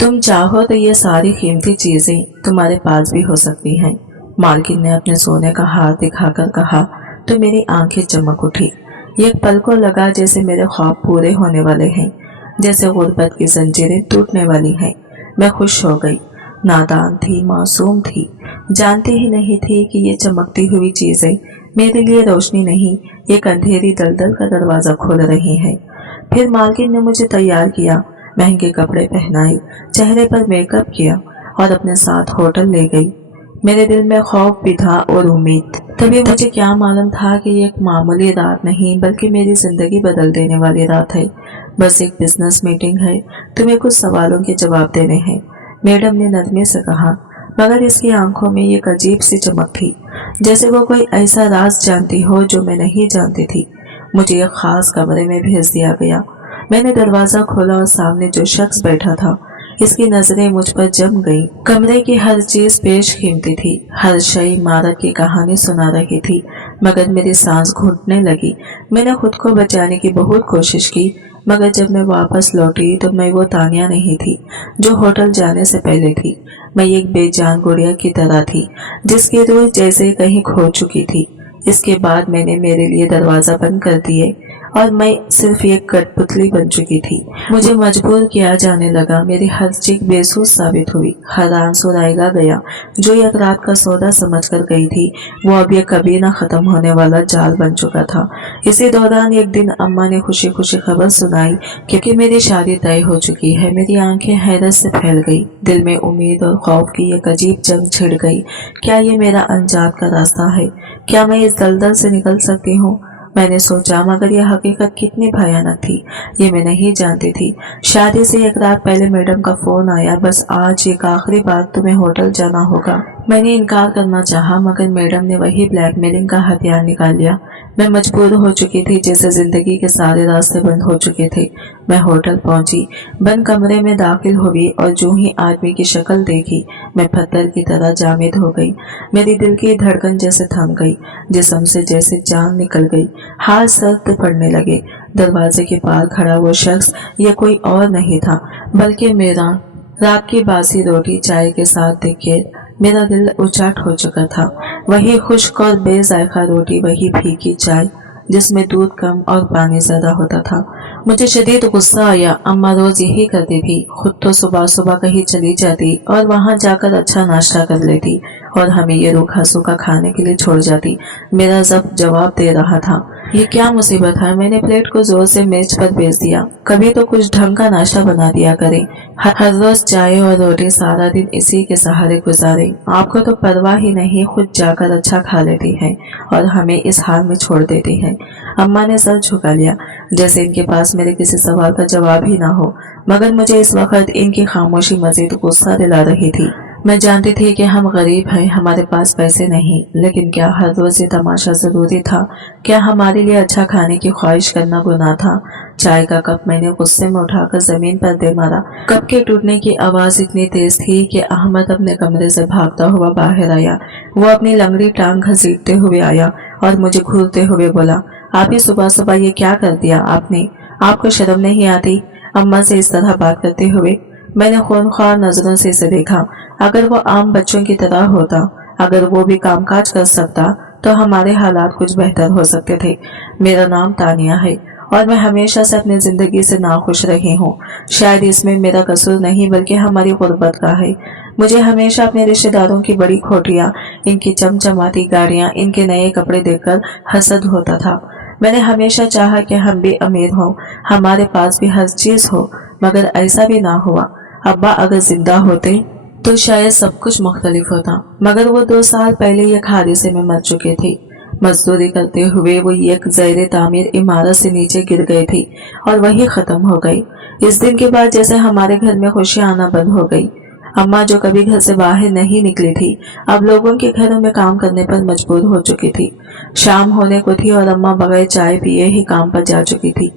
तुम चाहो तो ये सारी कीमती चीजें तुम्हारे पास भी हो सकती हैं। मालकिन ने अपने सोने का हार दिखाकर कहा तो मेरी आंखें चमक उठी। एक पल को लगा जैसे मेरे ख्वाब पूरे होने वाले हैं, जैसे गुर्बत की जंजीरें टूटने वाली हैं। मैं खुश हो गई। नादान थी, मासूम थी, जानती ही नहीं थी कि ये चमकती हुई चीजें मेरे लिए रोशनी नहीं, एक अंधेरी दलदल का दरवाजा खोल रही हैं। फिर मालकिन ने मुझे तैयार किया, महंगे कपड़े पहनाए, चेहरे पर मेकअप किया और अपने साथ होटल ले गई। मेरे दिल में खौफ भी था और उम्मीद। तभी मुझे क्या मालूम था कि ये एक मामूली रात नहीं बल्कि मेरी जिंदगी बदल देने वाली रात है। बस एक बिजनेस मीटिंग है, तुम्हें कुछ सवालों के जवाब देने हैं, मैडम ने नरमी से कहा, मगर इसकी आंखों में एक अजीब सी चमक थी, जैसे वो कोई ऐसा राज जानती हो जो मैं नहीं जानती थी। मुझे एक खास कमरे में भेज दिया गया। मैंने दरवाजा खोला और सामने जो शख्स बैठा था, इसकी नजरें मुझ पर जम गई। कमरे की हर चीज बेशकीमती थी, हर शय इमारत की कहानी सुना रही थी, मगर मेरी सांस घुटने लगी। मैंने खुद को बचाने की बहुत कोशिश की, मगर जब मैं वापस लौटी तो मैं वो तानिया नहीं थी जो होटल जाने से पहले थी। मैं एक बेजान गुड़िया की तरह थी, जिसकी रूह जैसे कहीं खो चुकी थी। इसके बाद मैंने मेरे लिए दरवाजा बंद कर दिए और मैं सिर्फ एक कठपुतली बन चुकी थी। मुझे मजबूर किया जाने लगा। मेरी हर चीख बेसुध साबित हुई। हर आंसू रायगा गया। जो एक रात का सौदा समझकर गई थी, वो अब ये कभी न खत्म होने वाला जाल बन चुका था। इसी दौरान एक दिन अम्मा ने खुशी खुशी खबर सुनाई क्योंकि मेरी शादी तय हो चुकी है। मेरी आंखें हैरत से फैल गई। दिल में उम्मीद और खौफ की एक अजीब जंग छिड़ गई। क्या ये मेरा अनजात का रास्ता है? क्या मैं इस दलदल से निकल सकती हूँ? मैंने सोचा, मगर यह हकीकत कितनी भयानक थी ये मैं नहीं जानती थी। शादी से एक रात पहले मैडम का फोन आया, बस आज एक आखिरी बार तुम्हें होटल जाना होगा। मैंने इनकार करना चाहा, मगर मैडम ने वही ब्लैकमेलिंग का हथियार निकाल लिया। मैं मजबूर हो चुकी थी, जैसे जिंदगी के सारे रास्ते बंद हो चुके थे। मैं होटल पहुंची, बंद कमरे में दाखिल हुई और जो ही आदमी की शक्ल देखी, मैं पत्थर की तरह जामिद हो गई। मेरी दिल की धड़कन जैसे थम गई, जिस्म से जैसे जान निकल गई, हाथ सर्द पड़ने लगे। दरवाजे के पार खड़ा वो शख्स ये कोई और नहीं था बल्कि मेरा रात की बासी रोटी चाय के साथ देखे मेरा दिल उचाट हो चुका था। वही खुश्क और बेजायका रोटी, वही फीकी चाय जिसमें दूध कम और पानी ज्यादा होता था। मुझे शदीद गुस्सा आया। अम्मा रोज यही करती थी, खुद तो सुबह सुबह कहीं चली जाती और वहां जाकर अच्छा नाश्ता कर लेती और हमें ये रूखा सूखा खाने के लिए छोड़ जाती। मेरा जब्त जवाब दे रहा था, ये क्या मुसीबत है? मैंने प्लेट को जोर से मेज पर भेज दिया। कभी तो कुछ ढंग का नाश्ता बना दिया करें। हर रोज चाय और रोटी, सारा दिन इसी के सहारे गुजारे। आपको तो परवाह ही नहीं, खुद जाकर अच्छा खा लेती है और हमें इस हाल में छोड़ देती है। अम्मा ने सर झुका लिया, जैसे इनके पास मेरे किसी सवाल का जवाब ही ना हो, मगर मुझे इस वक्त इनकी खामोशी मजीद गुस्सा दिला रही थी। मैं जानती थी कि हम गरीब हैं, हमारे पास पैसे नहीं, लेकिन क्या हर रोज ये तमाशा जरूरी था? क्या हमारे लिए अच्छा खाने की ख्वाहिश करना गुनाह था? चाय का कप मैंने गुस्से में उठाकर जमीन पर दे मारा। कप के टूटने की आवाज इतनी तेज थी कि अहमद अपने कमरे से भागता हुआ बाहर आया। वो अपनी लंगड़ी टांग घसीटते हुए आया और मुझे घूरते हुए बोला, आप ही सुबह सुबह ये क्या कर दिया आपने? आपको शर्म नहीं आती अम्मा से इस तरह बात करते हुए? मैंने खूनख्वार नजरों से इसे देखा। अगर वो आम बच्चों की तरह होता, अगर वो भी कामकाज कर सकता, तो हमारे हालात कुछ बेहतर हो सकते थे। मेरा नाम तानिया है और मैं हमेशा से अपनी जिंदगी से नाखुश रही हूँ। शायद इसमें मेरा कसूर नहीं बल्कि हमारी गुर्बत का है। मुझे हमेशा अपने रिश्तेदारों की बड़ी खोटियाँ, इनकी चमचमाती गाड़ियाँ, इनके नए कपड़े देखकर हसद होता था। मैंने हमेशा चाहा कि हम भी अमीर हों, हमारे पास भी हर चीज हो, मगर ऐसा भी ना हुआ। अब्बा अगर जिंदा होते तो शायद सब कुछ मुख्तलिफ होता, मगर वो 2 साल पहले एक हादसे में मर चुके थे। मजदूरी करते हुए वो एक ज़ैरे तामीर इमारत से नीचे गिर गई थी और वही खत्म हो गई। इस दिन के बाद जैसे हमारे घर में खुशियां आना बंद हो गई। अम्मा जो कभी घर से बाहर नहीं निकली थी, अब लोगों के घरों में काम करने पर मजबूर हो चुकी थी। शाम होने को थी और अम्मा बगैर चाय पिए ही काम पर जा चुकी थी।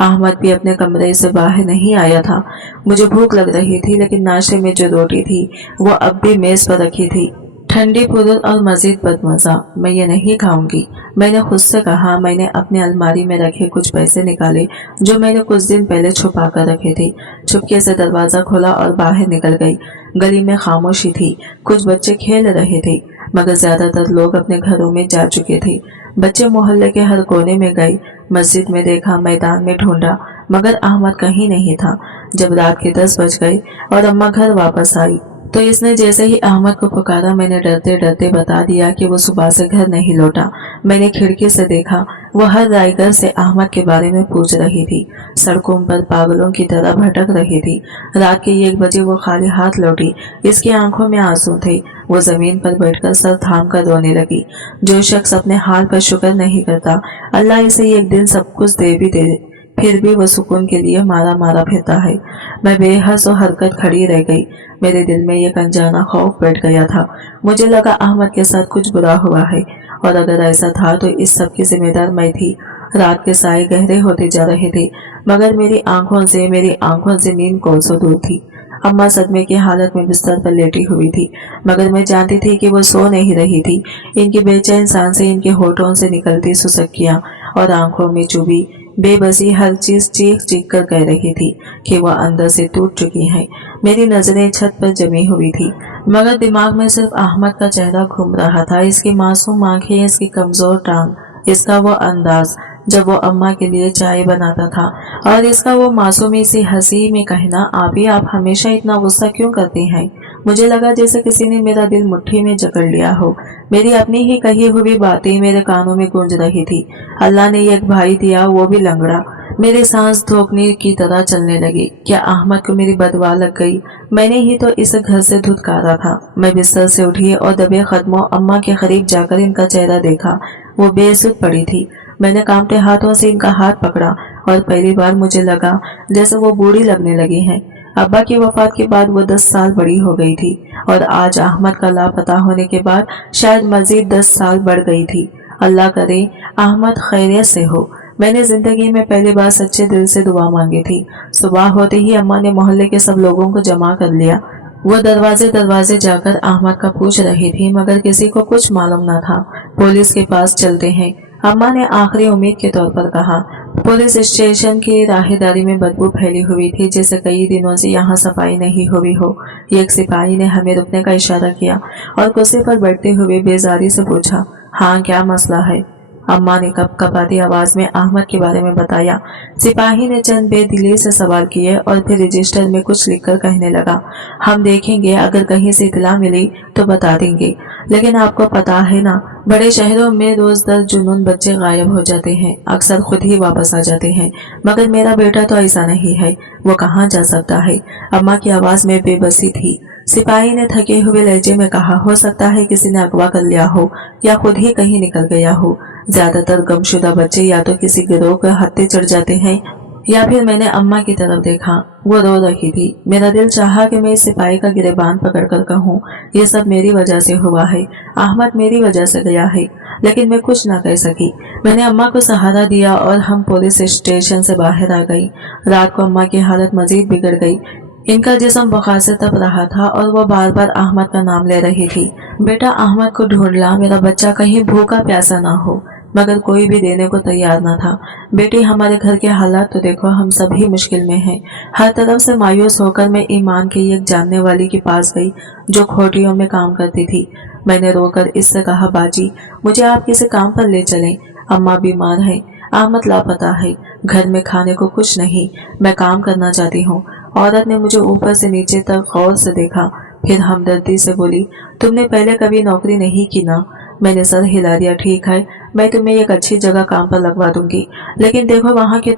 अहमद भी अपने कमरे से बाहर नहीं आया था। मुझे भूख लग रही थी, लेकिन नाश्ते में जो रोटी थी वो अब भी मेज पर रखी थी। ठंडी पुरुल और मजीद बदमजा। मैं ये नहीं खाऊंगी, मैंने खुद से कहा। मैंने अपनी अलमारी में रखे कुछ पैसे निकाले जो मैंने कुछ दिन पहले छुपा कर रखे थे। चुपके से दरवाजा खोला और बाहर निकल गई। गली में खामोशी थी। कुछ बच्चे खेल रहे थे मगर ज्यादातर लोग अपने घरों में जा चुके थे। बच्चे मोहल्ले के हर कोने में गए। मस्जिद में देखा, मैदान में ढूंढा, मगर अहमद कहीं नहीं था। जब रात के 10 बज गए और अम्मा घर वापस आई तो इसने जैसे ही अहमद को पुकारा, मैंने डरते डरते बता दिया कि वो सुबह से घर नहीं लौटा। मैंने खिड़की से देखा, वो हर रायगर से अहमद के बारे में पूछ रही थी। सड़कों पर पागलों की तरह भटक रही थी। रात के 1 बजे वो खाली हाथ लौटी। इसकी आंखों में आंसू थे। वो जमीन पर बैठकर सर थाम कर रोने लगी। जो शख्स अपने हाल पर शुक्र नहीं करता, अल्लाह इसे एक दिन सब कुछ दे भी दे, फिर भी वो सुकून के लिए मारा मारा फिरता है। मैं बेहस और हरकत खड़ी रह गई। मेरे दिल में एक अनजाना खौफ बैठ गया था। मुझे लगा अहमद के साथ कुछ बुरा हुआ है, और अगर ऐसा था तो इस सब की जिम्मेदार मैं थी। रात के साए गहरे होते जा रहे थे मगर मेरी आंखों से नींद कोसों दूर थी। अम्मा सदमे की हालत में बिस्तर पर लेटी हुई थी मगर मैं जानती थी कि वो सो नहीं रही थी। इनकी बेचैन सांसें, इनके होठों से निकलती सुसक्कियां और आंखों में चुभी बेबसी हर चीज चीख चीख कर कह रही थी कि वह अंदर से टूट चुकी है। मेरी नजरें छत पर जमी हुई थी मगर दिमाग में सिर्फ अहमद का चेहरा घूम रहा था। इसकी मासूम आंखें, इसकी कमजोर टांग, इसका वो अंदाज जब वो अम्मा के लिए चाय बनाता था, और इसका वो मासूमी सी हंसी में कहना, आप हमेशा इतना गुस्सा क्यों करती हैं। मुझे लगा जैसे किसी ने मेरा दिल मुट्ठी में जकड़ लिया हो। मेरी अपनी ही कही हुई बातें मेरे कानों में गूंज रही थी। अल्लाह ने एक भाई दिया, वो भी लंगड़ा। मेरी सांस धोखने की तरह चलने लगी। क्या अहमद को मेरी बदवा लग गई? मैंने ही तो इस घर से धुतकारा था। मैं बिस्तर से उठी और दबे कदमों अम्मा के करीब जाकर इनका चेहरा देखा। वो बेसुध पड़ी थी। मैंने कांपते हाथों से इनका हाथ पकड़ा और पहली बार मुझे लगा जैसे वो बूढ़ी लगने लगी हैं। अब्बा की वफात के बाद वो 10 साल बड़ी हो गई थी और आज अहमद का लापता होने के बाद शायद मजीद 10 साल बढ़ गई थी। अल्लाह करे अहमद खैरियत से हो। मैंने जिंदगी में पहली बार सच्चे दिल से दुआ मांगी थी। सुबह होते ही अम्मा ने मोहल्ले के सब लोगों को जमा कर लिया। वो दरवाजे दरवाजे जाकर अहमद का पूछ रही थी मगर किसी को कुछ मालूम न था। पुलिस के पास चलते हैं, अम्मा ने आखिरी उम्मीद के तौर पर कहा। पुलिस स्टेशन की राहदारी में बदबू फैली हुई थी जैसे कई दिनों से यहाँ सफाई नहीं हुई हो। एक सिपाही ने हमें रुकने का इशारा किया और कुर्सी पर बैठते हुए बेजारी से पूछा, हाँ क्या मसला है? अम्मा ने कपकपाती आवाज में अहमद के बारे में बताया। सिपाही ने चंद बेदिली से सवाल किए और फिर रजिस्टर में कुछ लिखकर कहने लगा, हम देखेंगे, अगर कहीं से इतला मिली तो बता देंगे। लेकिन आपको पता है ना, बड़े शहरों में रोज 10 जुनून बच्चे गायब हो जाते हैं, अक्सर खुद ही वापस आ जाते हैं। मगर मेरा बेटा तो ऐसा नहीं है, वो कहाँ जा सकता है? अम्मा की आवाज में बेबसी थी। सिपाही ने थके हुए लहजे में कहा, हो सकता है किसी ने अगवा कर लिया हो या खुद ही कहीं निकल गया हो। ज्यादातर गमशुदा बच्चे या तो किसी गिरोह के हत्थे चढ़ जाते हैं या फिर मैंने अम्मा की तरफ देखा, वो रो रही थी। मेरा दिल चाहा कि मैं इस सिपाही का गिरेबान पकड़कर कहूँ, ये सब मेरी वजह से हुआ है, अहमद मेरी वजह से गया है, लेकिन मैं कुछ ना कह सकी। मैंने अम्मा को सहारा दिया और हम पुलिस स्टेशन से बाहर आ गई। रात को अम्मा की हालत मजीद बिगड़ गई। इनका जिस्म बुखार से तप रहा था और वो बार बार अहमद का नाम ले रही थी। बेटा अहमद को ढूंढ ला, मेरा बच्चा कहीं भूखा प्यासा ना हो। मगर कोई भी देने को तैयार न था। बेटी, हमारे घर के हालात तो देखो, हम सभी मुश्किल में हैं। हर तरफ से मायूस होकर मैं ईमान की एक जानने वाली के पास गई जो खोटियों में काम करती थी। मैंने रोकर इससे कहा, बाजी मुझे आप किसी काम पर ले चलें, अम्मा बीमार है, अहमद लापता है, घर में खाने को कुछ नहीं, मैं काम करना चाहती हूँ। औरत ने मुझे ऊपर से नीचे तक गौर से देखा, फिर हमदर्दी से बोली, तुमने पहले कभी नौकरी नहीं की ना? मैंने सर हिला दिया। ठीक है, मैं तुम्हें एक अच्छी जगह काम पर लगवा दूंगी, लेकिन देखो वहाँ के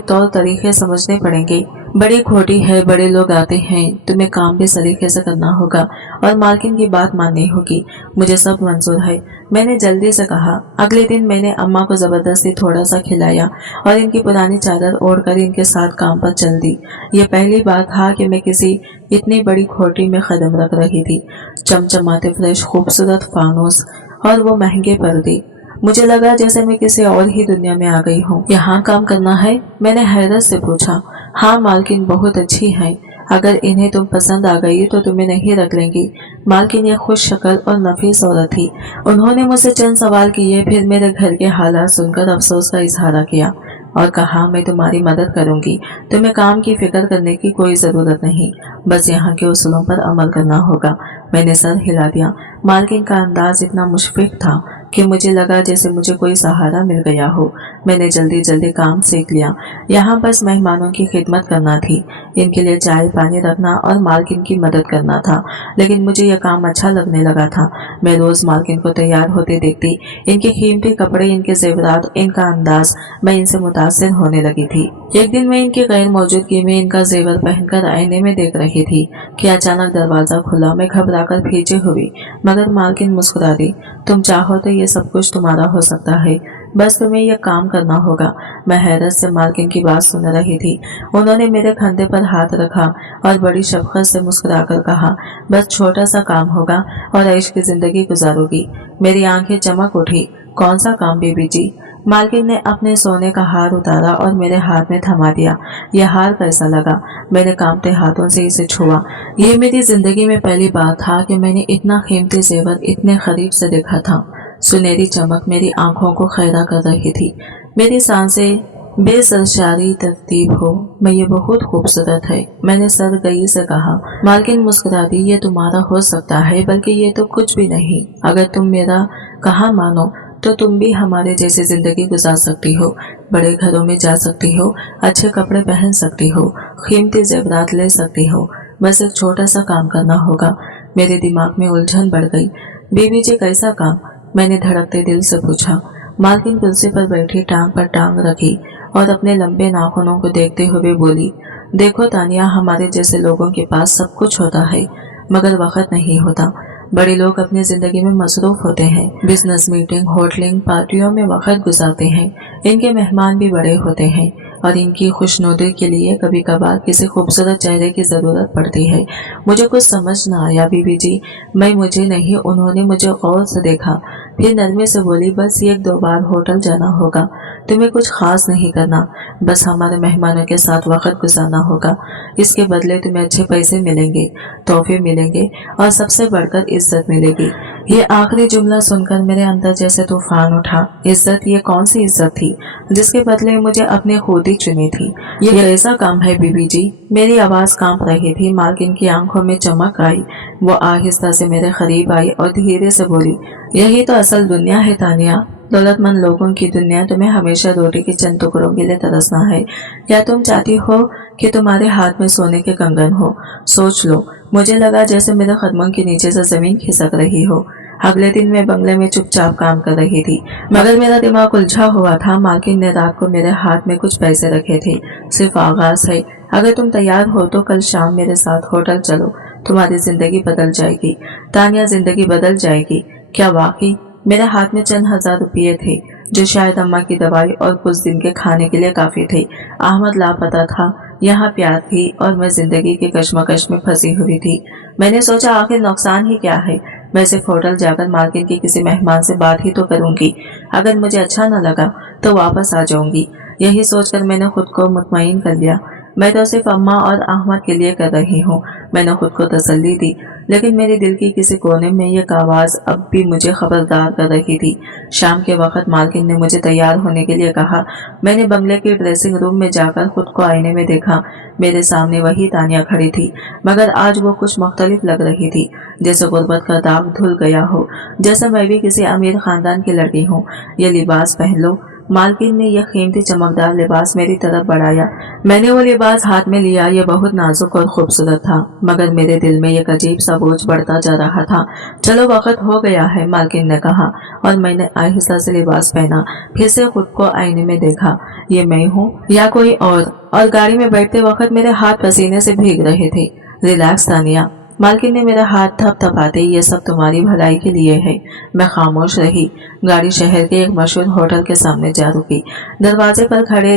तौर तरीके समझने पड़ेंगे। बड़ी खोटी है, बड़े लोग आते हैं, तुम्हें काम भी सलीके से करना होगा और मालकिन की बात माननी होगी। मुझे सब मंजूर है, मैंने जल्दी से कहा। अगले दिन मैंने अम्मा को जबरदस्ती थोड़ा सा खिलाया और इनकी पुरानी चादर ओढ़कर इनके साथ काम पर चल दी। ये पहली बार था कि मैं किसी इतनी बड़ी खोटी में कदम रख रही थी। चमचमाते फ्रेश खूबसूरत फानूस और वो महंगे पर्दे, मुझे लगा जैसे मैं किसी और ही दुनिया में आ गई हूँ। यहाँ काम करना है? मैंने हैरत से पूछा। हाँ मालकिन बहुत अच्छी है, अगर इन्हें तुम पसंद आ गई तो तुम्हें नहीं रख लेंगी। मालकिन एक खुश शक्ल और नफीस औरत थी। उन्होंने मुझसे चंद सवाल किए, फिर मेरे घर के हालात सुनकर अफसोस का इजहार किया और कहा, मैं तुम्हारी मदद करूंगी, तुम्हें काम की फिक्र करने की कोई जरूरत नहीं, बस यहाँ के उसूलों पर अमल करना होगा। मैंने सर हिला दिया। मालकिन का अंदाज इतना मुशफिक था कि मुझे लगा जैसे मुझे कोई सहारा मिल गया हो। मैंने जल्दी जल्दी काम सीख लिया। यहाँ बस मेहमानों की खिदमत करना थी, इनके लिए चाय पानी रखना और मालकिन की मदद करना था। लेकिन मुझे यह काम अच्छा लगने लगा था। मैं रोज मालकिन को तैयार होते देखती, इनके कीमती कपड़े, इनके जेवरात, इनका अंदाज, मैं इनसे मुतासिर होने लगी थी। एक दिन मैं इनकी गैर मौजूदगी में इनका जेवर पहनकर आईने में देख रही थी कि अचानक दरवाजा खुला। मैं घबराकर पीछे हुई, मगर मालकिन मुस्कुरा दी। तुम चाहो तो ये सब कुछ तुम्हारा हो सकता है, बस तुम्हें यह काम करना होगा। मैं हैरत से मालकिन की बात सुन रही थी। उन्होंने मेरे कंधे पर हाथ रखा और बड़ी शफकत से मुस्कुराकर कहा, बस छोटा सा काम होगा और ऐश की जिंदगी गुजारोगी। मेरी आंखें चमक उठी। कौन सा काम बीबी जी? मालकिन ने अपने सोने का हार उतारा और मेरे हाथ में थमा दिया। यह हार कैसा लगा? मैंने कांपते हाथों से इसे छुआ। ये मेरी जिंदगी में पहली बार था कि मैंने इतना कीमती जेवर इतने करीब से देखा था। सुनहरी चमक मेरी आंखों को खैरा कर रही थी। मेरी सांसें बेसरशारी तरतीब हो। मैं ये बहुत खूबसूरत है, मैंने सरगई से कहा। मालकिन मुस्कुरा दी। ये तुम्हारा हो सकता है, बल्कि ये तो कुछ भी नहीं। अगर तुम मेरा कहा मानो तो तुम भी हमारे जैसी जिंदगी गुजार सकती हो, बड़े घरों में जा सकती हो, अच्छे कपड़े पहन सकती हो, कीमती जेवरात ले सकती हो। बस एक छोटा सा काम करना होगा। मेरे दिमाग में उलझन बढ़ गई। बीबी जी कैसा काम? मैंने धड़कते दिल से पूछा। मालकिन कुर्सी पर बैठी टांग पर टांग रखी और अपने लंबे नाखूनों को देखते हुए बोली, देखो तानिया, हमारे जैसे लोगों के पास सब कुछ होता है, मगर वक्त नहीं होता। बड़े लोग अपनी जिंदगी में मसरूफ होते हैं, बिजनेस मीटिंग, होटलिंग, पार्टियों में वक्त गुजारते हैं। इनके मेहमान भी बड़े होते हैं और इनकी खुशनुदी के लिए कभी कभार किसी खूबसूरत चेहरे की जरूरत पड़ती है। मुझे कुछ समझ न आया बीबी जी। मैं मुझे नहीं, उन्होंने मुझे गौर से देखा, फिर नरमी से बोली, बस एक दो बार होटल जाना होगा, तुम्हें कुछ खास नहीं करना, बस हमारे मेहमानों के साथ वक्त गुजारना होगा। इसके बदले तुम्हें अच्छे पैसे मिलेंगे, तोहफे मिलेंगे और सबसे बढ़कर इज्जत मिलेगी। ये आखिरी जुमला सुनकर मेरे अंदर जैसे तूफान उठा। इज्जत? ये कौन सी इज्जत थी जिसके बदले मुझे अपने खुद ही चुनी थी? ये ऐसा काम है बीबी जी? मेरी आवाज कांप रही थी। मालकिन की आंखों में चमक आई। वो आहिस्ता से मेरे करीब आई और धीरे से बोली, यही तो असल दुनिया है तानिया, दौलतमंद लोगों की दुनिया। तुम्हें हमेशा रोटी के चंद टुकड़ों के लिए तरसना है, या तुम चाहती हो कि तुम्हारे हाथ में सोने के कंगन हो? सोच लो। मुझे लगा जैसे मेरे कदमों के नीचे से जमीन खिसक रही हो। अगले दिन मैं बंगले में चुपचाप काम कर रही थी, मगर मेरा दिमाग उलझा हुआ था। मालकिन ने रात को मेरे हाथ में कुछ पैसे रखे थे। सिर्फ आगाज है। अगर तुम तैयार हो तो कल शाम मेरे साथ होटल चलो, तुम्हारी जिंदगी बदल जाएगी तानिया, जिंदगी बदल जाएगी। क्या वाकई? मेरे हाथ में चंद हजार रुपये थे, जो शायद अम्मा की दवाई और कुछ दिन के खाने के लिए काफी थे। अहमद लापता था, यहाँ प्यार थी और मैं जिंदगी के कश्मकश में फंसी हुई थी। मैंने सोचा आखिर नुकसान ही क्या है, मैं सिर्फ होटल जाकर मालकिन के किसी मेहमान से बात ही तो करूंगी। अगर मुझे अच्छा न लगा तो वापस आ जाऊंगी। यही सोचकर मैंने खुद को मुतमईन कर लिया। मैं तो सिर्फ अम्मा और अहमद के लिए कर रही हूँ, मैंने खुद को तसल्ली दी। लेकिन मेरे दिल की किसी कोने में एक आवाज अब भी मुझे खबरदार कर रही थी। शाम के वक्त मालकिन ने मुझे तैयार होने के लिए कहा। मैंने बंगले के ड्रेसिंग रूम में जाकर खुद को आईने में देखा। मेरे सामने वही तानिया खड़ी थी, मगर आज वो कुछ मुख्तलिफ लग रही थी, जैसे गुर्बत का दाग धुल गया हो, जैसे मैं भी किसी अमीर खानदान की लड़की हूँ। ये लिबास पहन लो। मालकिन ने यह कीमती चमकदार लिबास मेरी तरफ बढ़ाया। मैंने वो लिबास हाथ में लिया। यह बहुत नाजुक और खूबसूरत था, मगर मेरे दिल में एक अजीब सा बोझ बढ़ता जा रहा था। चलो वक्त हो गया है, मालकिन ने कहा, और मैंने आहिस्ता से लिबास पहना। फिर से खुद को आईने में देखा। ये मैं हूँ या कोई और गाड़ी में बैठते वक्त मेरे हाथ पसीने से भीग रहे थे। रिलैक्स तानिया, मालकिन ने मेरा हाथ थपथपाते, ये सब तुम्हारी भलाई के लिए है। मैं खामोश रही। गाड़ी शहर के एक मशहूर होटल के सामने जा रुकी। दरवाजे पर खड़े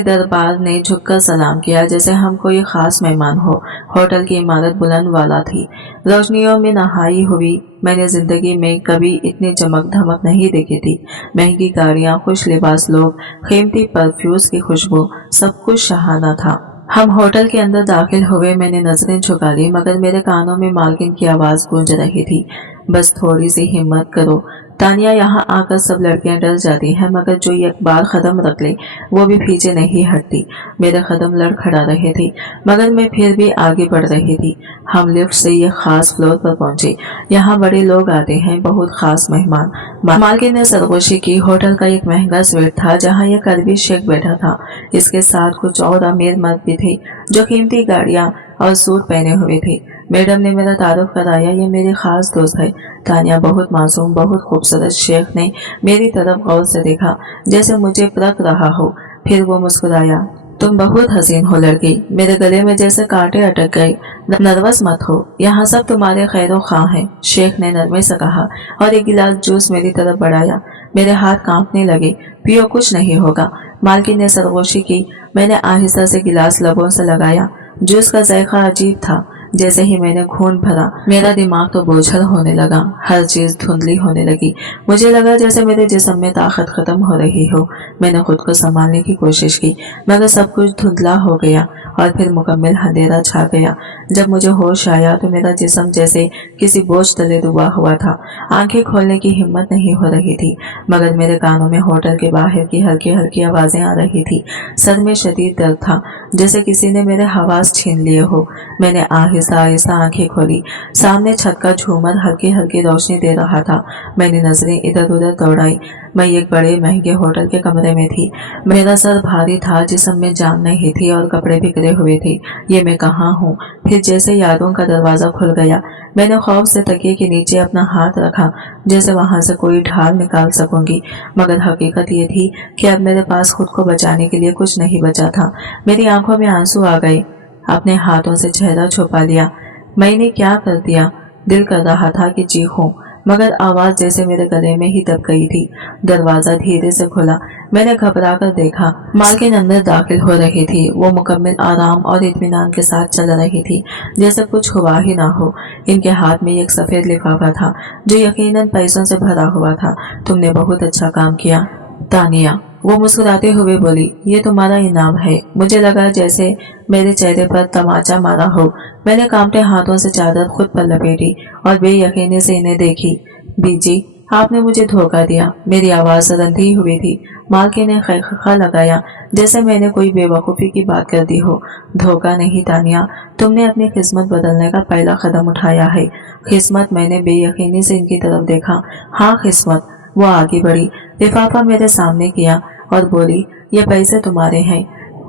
दरबार ने झुककर सलाम किया, जैसे हम कोई खास मेहमान हो। होटल की इमारत बुलंद वाला थी, रोशनियों में नहाई हुई। मैंने जिंदगी में कभी इतनी चमक धमक नहीं देखी थी। महंगी गाड़ियां, खुश लिबास लोग, कीमती परफ्यूज की खुशबू, सब कुछ शहाना था। हम होटल के अंदर दाखिल हुए। मैंने नजरें झुका ली मगर मेरे कानों में मालकिन की आवाज गूंज रही थी, बस थोड़ी सी हिम्मत करो तानिया, यहाँ आकर सब लड़कियां डर जाती हैं मगर जो एक बार कदम रख ले वो भी पीछे नहीं हटती। मेरे कदम लड़खड़ा रहे थे मगर मैं फिर भी आगे बढ़ रही थी। हम लिफ्ट से एक खास फ्लोर पर पहुंचे। यहाँ बड़े लोग आते हैं, बहुत खास मेहमान। मालकिन ने सरगोशी की। होटल का एक महंगा स्वीट था जहाँ एक अरबी शेख बैठा था। इसके साथ कुछ और अमीर मर्द भी थे जो कीमती गाड़ियां और सूट पहने हुए थे। मैडम ने मेरा तारुफ कराया, ये मेरी खास दोस्त है तानिया। बहुत मासूम, बहुत खूबसूरत। शेख ने मेरी तरफ गौर से देखा जैसे मुझे परख रहा हो, फिर वो मुस्कुराया। तुम बहुत हसीन हो लड़की। मेरे गले में जैसे कांटे अटक गए। नर्वस मत हो, यहाँ सब तुम्हारे खैरो खां हैं, शेख ने नरमे से कहा और एक गिलास जूस मेरी तरफ बढ़ाया। मेरे हाथ कांपने लगे। पियो, कुछ नहीं होगा। मालकिन ने सरगोशी की। मैंने आहिस्ता से गिलास लबों से लगाया। जूस का जायका अजीब था। जैसे ही मैंने खून भरा मेरा दिमाग तो बोझल होने लगा, हर चीज धुंधली होने लगी। मुझे लगा जैसे मेरे जिस्म में ताकत खत्म हो रही हो। मैंने खुद को संभालने की कोशिश की मगर सब कुछ धुंधला हो गया और फिर मुकम्मल अंधेरा छा गया। जब मुझे होश आया तो मेरा जिस्म जैसे किसी बोझ तले डूबा हुआ था। आंखें खोलने की हिम्मत नहीं हो रही थी मगर मेरे कानों में होटल के बाहर की हल्की हल्की आवाजें आ रही थी। सर में शदीद दर्द था, जैसे किसी ने मेरे हवास छीन लिए हो। मैंने आहिस्ता आहिस्ता आंखें खोली। सामने छत का झूमर हल्की हल्की रोशनी दे रहा था। मैंने नजरें इधर उधर दौड़ाई। मैं एक बड़े महंगे होटल के कमरे में थी। मेरा सर भारी था, जिस्म में जान नहीं थी और कपड़े बिखरे हुए थे। ये मैं कहाँ हूँ? फिर जैसे यादों का दरवाजा खुल गया। मैंने खौफ से तकिए के नीचे अपना हाथ रखा, जैसे वहां से कोई ढाल निकाल सकूंगी, मगर हकीकत ये थी कि अब मेरे पास खुद को बचाने के लिए कुछ नहीं बचा था। मेरी आंखों में आंसू आ गए। अपने हाथों से चेहरा छुपा लिया। मैंने क्या कर दिया? दिल कर रहा था कि चीखूं मगर आवाज जैसे मेरे गले में ही दब गई थी। दरवाजा धीरे से खुला। मैंने घबरा कर देखा। मालकिन अंदर दाखिल हो रही थी। वो मुकम्मल आराम और इत्मीनान के साथ चल रही थी, जैसे कुछ हुआ ही ना हो। इनके हाथ में एक सफेद लिफाफा था जो यकीनन पैसों से भरा हुआ था। तुमने बहुत अच्छा काम किया तानिया, वो मुस्कुराते हुए बोली। ये तुम्हारा इनाम है। मुझे लगा जैसे मेरे चेहरे पर तमाचा मारा हो। मैंने कांपते हाथों से चादर खुद पर लपेटी और बेयकीनी से इन्हें देखी। बीजी, आपने मुझे धोखा दिया। मेरी आवाज रंधी हुई थी। मालकिन ने खैखा लगाया जैसे मैंने कोई बेवकूफ़ी की बात कर दी हो। धोखा नहीं तानिया, तुमने अपनी किस्मत बदलने का पहला कदम उठाया है। किस्मत? मैंने बेयकीनी से इनकी तरफ देखा। हाँ, किस्मत। वो आगे बढ़ी, लिफाफा मेरे सामने किया और बोली, ये पैसे तुम्हारे हैं।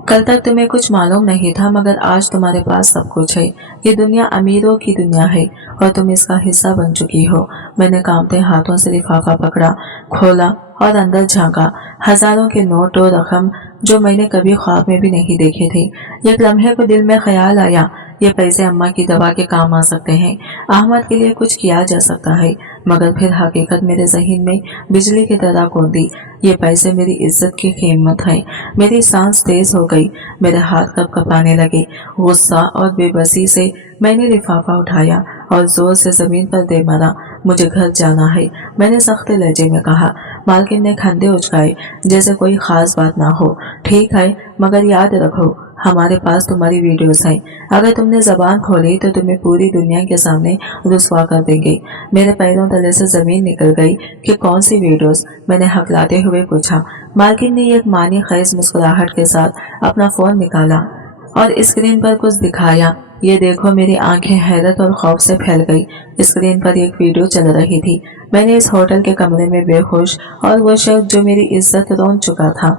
कल तक तुम्हें कुछ मालूम नहीं था मगर आज तुम्हारे पास सब कुछ है। ये दुनिया अमीरों की दुनिया है और तुम इसका हिस्सा बन चुकी हो। मैंने कांपते हाथों से लिफाफा पकड़ा, खोला और अंदर झांका। हजारों के नोट और रकम जो मैंने कभी ख्वाब में भी नहीं देखे थे। एक लम्हे को दिल में ख्याल आया, ये पैसे अम्मा की दवा के काम आ सकते हैं। अहमद के लिए कुछ किया जा सकता है। मगर फिर हकीकत मेरे ज़हन में बिजली की तरह कौंधी। ये पैसे मेरी इज्जत की कीमत है। मेरी सांस तेज हो गई। मेरे हाथ कब कपाने लगे। गुस्सा और बेबसी से मैंने लिफाफा उठाया और जोर से जमीन पर दे मारा। मुझे घर जाना है, मैंने सख्त लहजे में कहा। मालकिन ने खंडे उचकाए जैसे कोई खास बात ना हो। ठीक है, मगर याद रखो हमारे पास तुम्हारी वीडियोस हैं। अगर तुमने जबान खोली तो तुम्हें पूरी दुनिया के सामने रुसवा कर देंगे। मेरे पैरों तले से जमीन निकल गई कि कौन सी वीडियोस? मैंने हकलाते हुए पूछा। मालकिन ने एक मानी खैज मुस्कुराहट के साथ अपना फोन निकाला और स्क्रीन पर कुछ दिखाया। ये देखो, मेरी आंखें हैरत और खौफ से फैल गई। स्क्रीन पर एक वीडियो चल रही थी। मैंने इस होटल के कमरे में बेहोश और वो शख्स जो मेरी इज्जत रोन चुका था।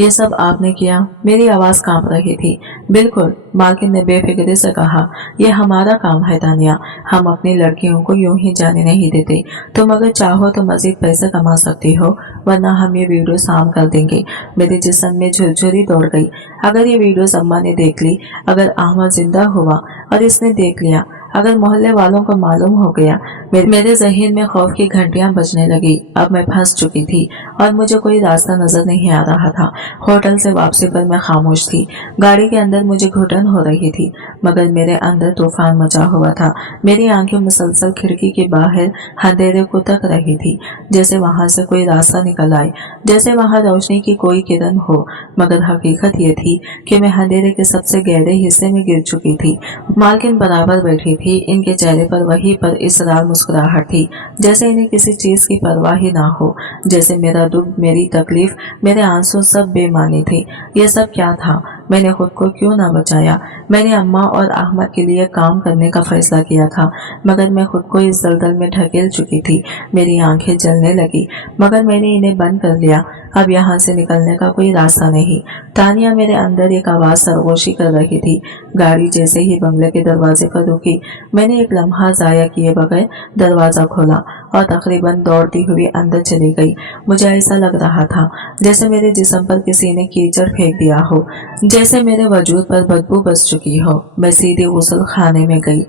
ये सब आपने किया? मेरी आवाज कांप रही थी। बिल्कुल, मालकिन ने बेफिक्री से कहा। यह हमारा काम है तानिया, हम अपनी लड़कियों को यूं ही जाने नहीं देते। तुम अगर चाहो तो मजीद पैसे कमा सकती हो, वरना हम ये वीडियो साम कर देंगे। मेरे जिस्म में झुरझुरी दौड़ गई। अगर ये वीडियो अम्मा ने देख ली, अगर अहमद जिंदा हुआ और इसने देख लिया, अगर मोहल्ले वालों को मालूम हो गया। मेरे ज़हन में खौफ की घंटियां बजने लगी। अब मैं फंस चुकी थी और मुझे कोई रास्ता नजर नहीं आ रहा था। होटल से वापसी पर मैं खामोश थी। गाड़ी के अंदर मुझे घुटन हो रही थी, मगर मेरे अंदर तूफान मचा हुआ था। मेरी आंखें मुसलसल खिड़की के बाहर अंधेरे को तक रही थी, जैसे वहां से कोई रास्ता निकल आए, जैसे वहां रोशनी की कोई किरण हो। मगर हकीकत ये थी कि मैं अंधेरे के सबसे गहरे हिस्से में गिर चुकी थी। मालकिन बराबर बैठी थी। इनके चेहरे पर वहीं पर इसरार मुस्कुराहट थी, जैसे इन्हें किसी चीज की परवाह ही ना हो, जैसे मेरा दुख, मेरी तकलीफ, मेरे आंसू सब बेमानी थे। ये सब क्या था? मैंने खुद को क्यों ना बचाया? मैंने अम्मा और अहमद के लिए काम करने का फैसला किया था, मगर मैं खुद को इस दलदल में ढकेल चुकी थी। मेरी आंखें जलने लगी, मगर मैंने इन्हें बंद कर लिया। अब यहाँ से निकलने का कोई रास्ता नहीं। तानिया मेरे अंदर एक आवाज सरगोशी कर रही थी। गाड़ी जैसे ही बंगले के दरवाजे पर रुकी, मैंने एक लम्हा जाया किए बगैर दरवाजा खोला और तकरीबन दौड़ती हुई अंदर चली गई। मुझे ऐसा लग रहा था जैसे मेरे जिस्म पर किसी ने कीचड़ फेंक दिया हो, जैसे मेरे वजूद पर बदबू बस चुकी हो। मैं सीधे गुस्ल खाने में गई,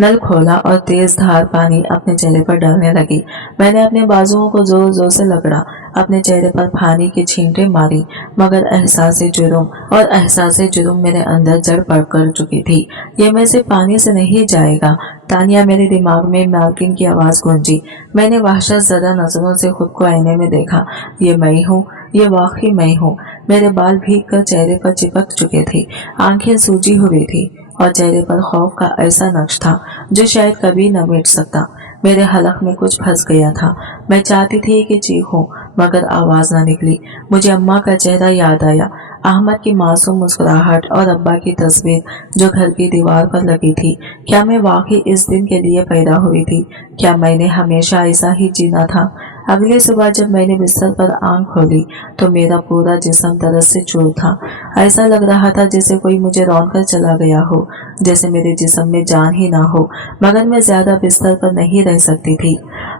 नल खोला और तेज धार पानी अपने चेहरे पर डालने लगी। मैंने अपने बाजुओं को जोर जोर से लगड़ा, अपने चेहरे पर पानी की छींटे मारी, मगर एहसास जुर्म मेरे अंदर जड़ पड़ कर चुकी थी। ये में से पानी से नहीं जाएगा। तानिया, मेरे दिमाग में मालकिन की आवाज गूंजी। मैंने वहशत ज़दा नजरों से खुद को आईने में देखा। ये मैं हूँ, ये वाकई मैं हूँ। मेरे बाल भीग कर चेहरे पर चिपक चुके थे, आंखें सूजी हुई थी और चेहरे पर खौफ का ऐसा नक्श था जो शायद कभी न मिट सकता। मेरे हलक में कुछ फंस गया था। मैं चाहती थी कि चीखूं, मगर आवाज न निकली। मुझे अम्मा का चेहरा याद आया, अहमद की मासूम मुस्कुराहट और अब्बा की तस्वीर जो घर की दीवार पर लगी थी। क्या मैं वाकई इस दिन के लिए पैदा हुई थी? क्या मैंने हमेशा ऐसा ही जीना था? अगली सुबह जब मैंने बिस्तर पर आंख खोली तो मेरा पूरा जिस्म दर्द से चूर था। ऐसा लग रहा था जैसे कोई मुझे रौंद कर चला गया हो, जैसे मेरे जिस्म में जान ही ना हो। मगर मैं ज्यादा बिस्तर पर नहीं रह सकती थी।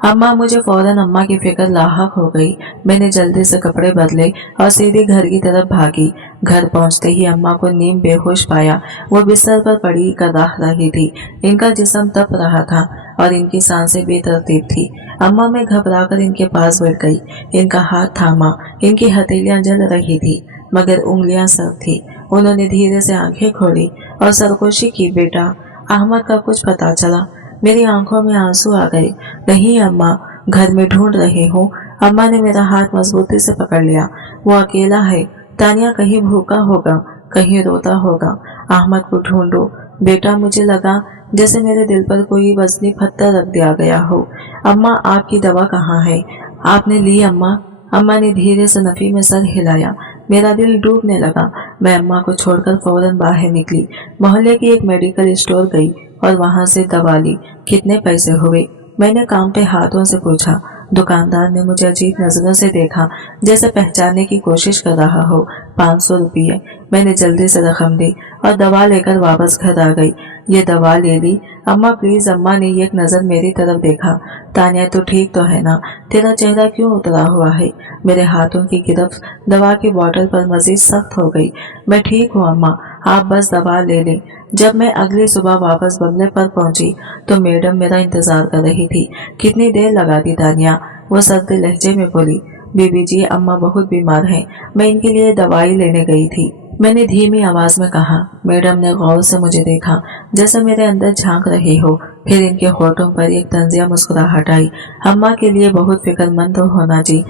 अम्मा, मुझे फौरन अम्मा की फिक्र लाहक हो गई। मैंने जल्दी से कपड़े बदले और सीधे घर की तरफ भागी। घर पहुंचते ही अम्मा को नीम बेहोश पाया। वो बिस्तर पर पड़ी कराह रही थी। इनका जिस्म तप रहा था और इनकी सांसें बेतरतीब थी। अम्मा, मैं घबराकर इनके पास बैठ गई। इनका हाथ थामा, इनकी हथेलियां जल रही थी, मगर उंगलियां सर्द थी। उन्होंने धीरे से आंखें खोली और सरगोशी की। बेटा, अहमद का कुछ पता चला? मेरी आंखों में आंसू आ गए। नहीं अम्मा, घर में ढूंढ रही हूँ। अम्मा ने मेरा हाथ मजबूती से पकड़ लिया। वो अकेला है। तानिया, कहीं भूखा होगा, कहीं रोता होगा। अहमद को ढूंढो। बेटा, मुझे लगा जैसे मेरे दिल पर कोई वजनी पत्थर रख दिया गया हो। अम्मा, आपकी दवा कहाँ है? आपने ली अम्मा? अम्मा ने धीरे से नफी में सर हिलाया। मेरा दिल डूबने लगा। मैं अम्मा को छोड़कर फौरन बाहर निकली। मोहल्ले की एक मेडिकल स्टोर गई और वहां से दवा ली। कितने पैसे हुए? मैंने कांपते हाथों से पूछा। दुकानदार ने मुझे अजीब नजरों से देखा, जैसे पहचानने की कोशिश कर रहा हो। 500 रुपये। मैंने जल्दी से रकम दी और दवा लेकर वापस घर आ गई। ये दवा ले ली? अम्मा प्लीज। अम्मा ने एक नजर मेरी तरफ देखा। तानिया, तो ठीक तो है ना? तेरा चेहरा क्यों उतरा हुआ है? मेरे हाथों की गिरफ्त दवा की बोतल पर मजीद सख्त हो गई। मैं ठीक हूँ अम्मा, आप बस दवा ले लें। जब मैं अगली सुबह वापस बंगले पर पहुंची तो मैडम मेरा इंतजार कर रही थी। कितनी देर लगा दी तानिया? वो सर्द लहजे में बोली। बीबी जी, अम्मा बहुत बीमार हैं, मैं इनके लिए दवाई लेने गई थी, मैंने धीमी आवाज में कहा। मैडम ने गौर से मुझे देखा, जैसे मेरे अंदर झांक रही हो। फिर इनके होठों पर एक तंजिया मुस्कुराहट आई। अम्मा के लिए बहुत फिक्रमंद तो होना जी।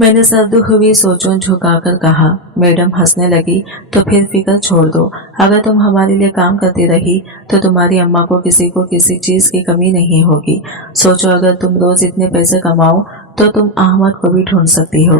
मैंने सर्द हुई सोचों झुकाकर कहा। मैडम हंसने लगी। तो फिर फिक्र छोड़ दो। अगर तुम हमारे लिए काम करती रही तो तुम्हारी अम्मा को किसी चीज की कमी नहीं होगी। सोचो, अगर तुम रोज इतने पैसे कमाओ तो तुम अहमद को भी ढूंढ सकती हो,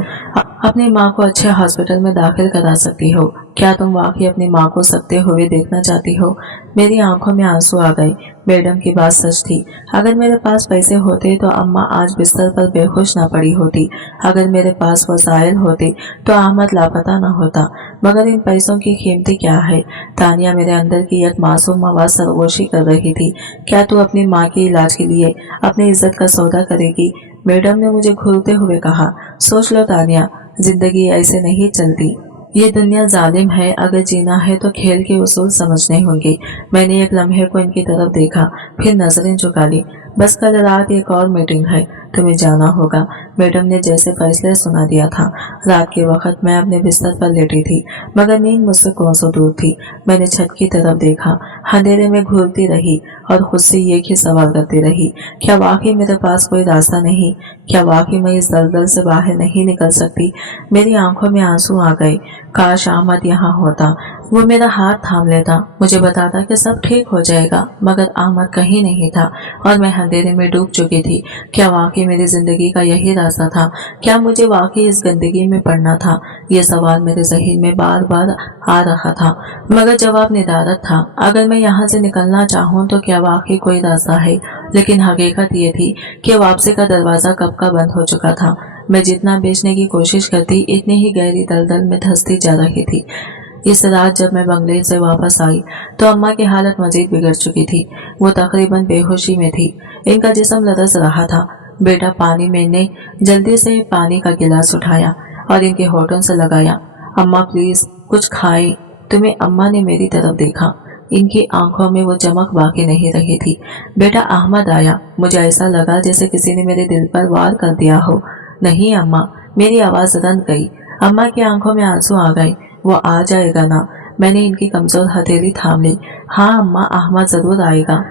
अपनी माँ को अच्छे हॉस्पिटल में दाखिल करा सकती हो। क्या तुम वाकई अपनी माँ को सकते हुए देखना चाहती हो? मेरी आंखों में आंसू आ गए। मैडम की बात सच थी। अगर मेरे पास पैसे होते तो अम्मा आज बिस्तर पर बेहोश ना पड़ी होती। अगर मेरे पास वसाइल होते तो अहमद लापता न होता। मगर इन पैसों की कीमती क्या है? तानिया, मेरे अंदर की एक मासूम आवाज सरगोशी कर रही थी। क्या तू अपनी माँ के इलाज के लिए अपनी इज्जत का सौदा करेगी? मैडम ने मुझे घूरते हुए कहा। सोच लो तानिया, जिंदगी ऐसे नहीं चलती। ये दुनिया जालिम है, अगर जीना है तो खेल के उसूल समझने होंगे। मैंने एक लम्हे को इनकी तरफ देखा, फिर नजरें झुका ली। बस कल रात एक और मीटिंग है, तुम्हें जाना होगा। मैडम ने जैसे फैसले सुना दिया था। रात के वक्त मैं अपने बिस्तर पर लेटी थी, मगर नींद मुझसे कौन सो दूर थी। मैंने छत की तरफ देखा, अंधेरे में घूरती रही और खुद से एक ही सवाल करती रही, क्या वाकई मेरे पास कोई रास्ता नहीं? क्या वाकई मैं इस दलदल से बाहर नहीं निकल सकती? मेरी आंखों में आंसू आ गए। काश अहमद यहाँ होता, वो मेरा हाथ थाम लेता, मुझे बताता कि सब ठीक हो जाएगा। मगर अहमद कहीं नहीं था और मैं अंधेरे में डूब चुकी थी। क्या वाकई मेरी जिंदगी का यही रास्ता था? क्या मुझे वाकई इस गंदगी में पड़ना था? ये सवाल मेरे जहन में बार बार आ रहा था, मगर जवाब निदारत था। अगर मैं यहाँ से निकलना चाहूँ तो क्या वाकई कोई रास्ता है? लेकिन हकीकत ये थी कि वापसी का दरवाजा कब का बंद हो चुका था। मैं जितना बेचने की कोशिश करती, इतनी ही गहरी दलदल में धंसती जा रही थी। इस रात जब मैं बंगले से वापस आई तो अम्मा की हालत मजीद बिगड़ चुकी थी। वो तकरीबन बेहोशी में थी, इनका जिस्म लरज रहा था। बेटा पानी, मैंने जल्दी से पानी का गिलास उठाया और इनके होठों से लगाया। अम्मा प्लीज कुछ खाए। तुम्हें? अम्मा ने मेरी तरफ देखा, इनकी आंखों में वो चमक बाकी नहीं रही थी। बेटा अहमद आया। मुझे ऐसा लगा जैसे किसी ने मेरे दिल पर वार कर दिया हो। नहीं अम्मा, मेरी आवाज रंध गई। अम्मा की आंखों में आंसू आ गए। वो आ जाएगा ना? मैंने इनकी कमजोर हथेली थाम ली। हाँ अम्मा, अहमद जरूर आएगा।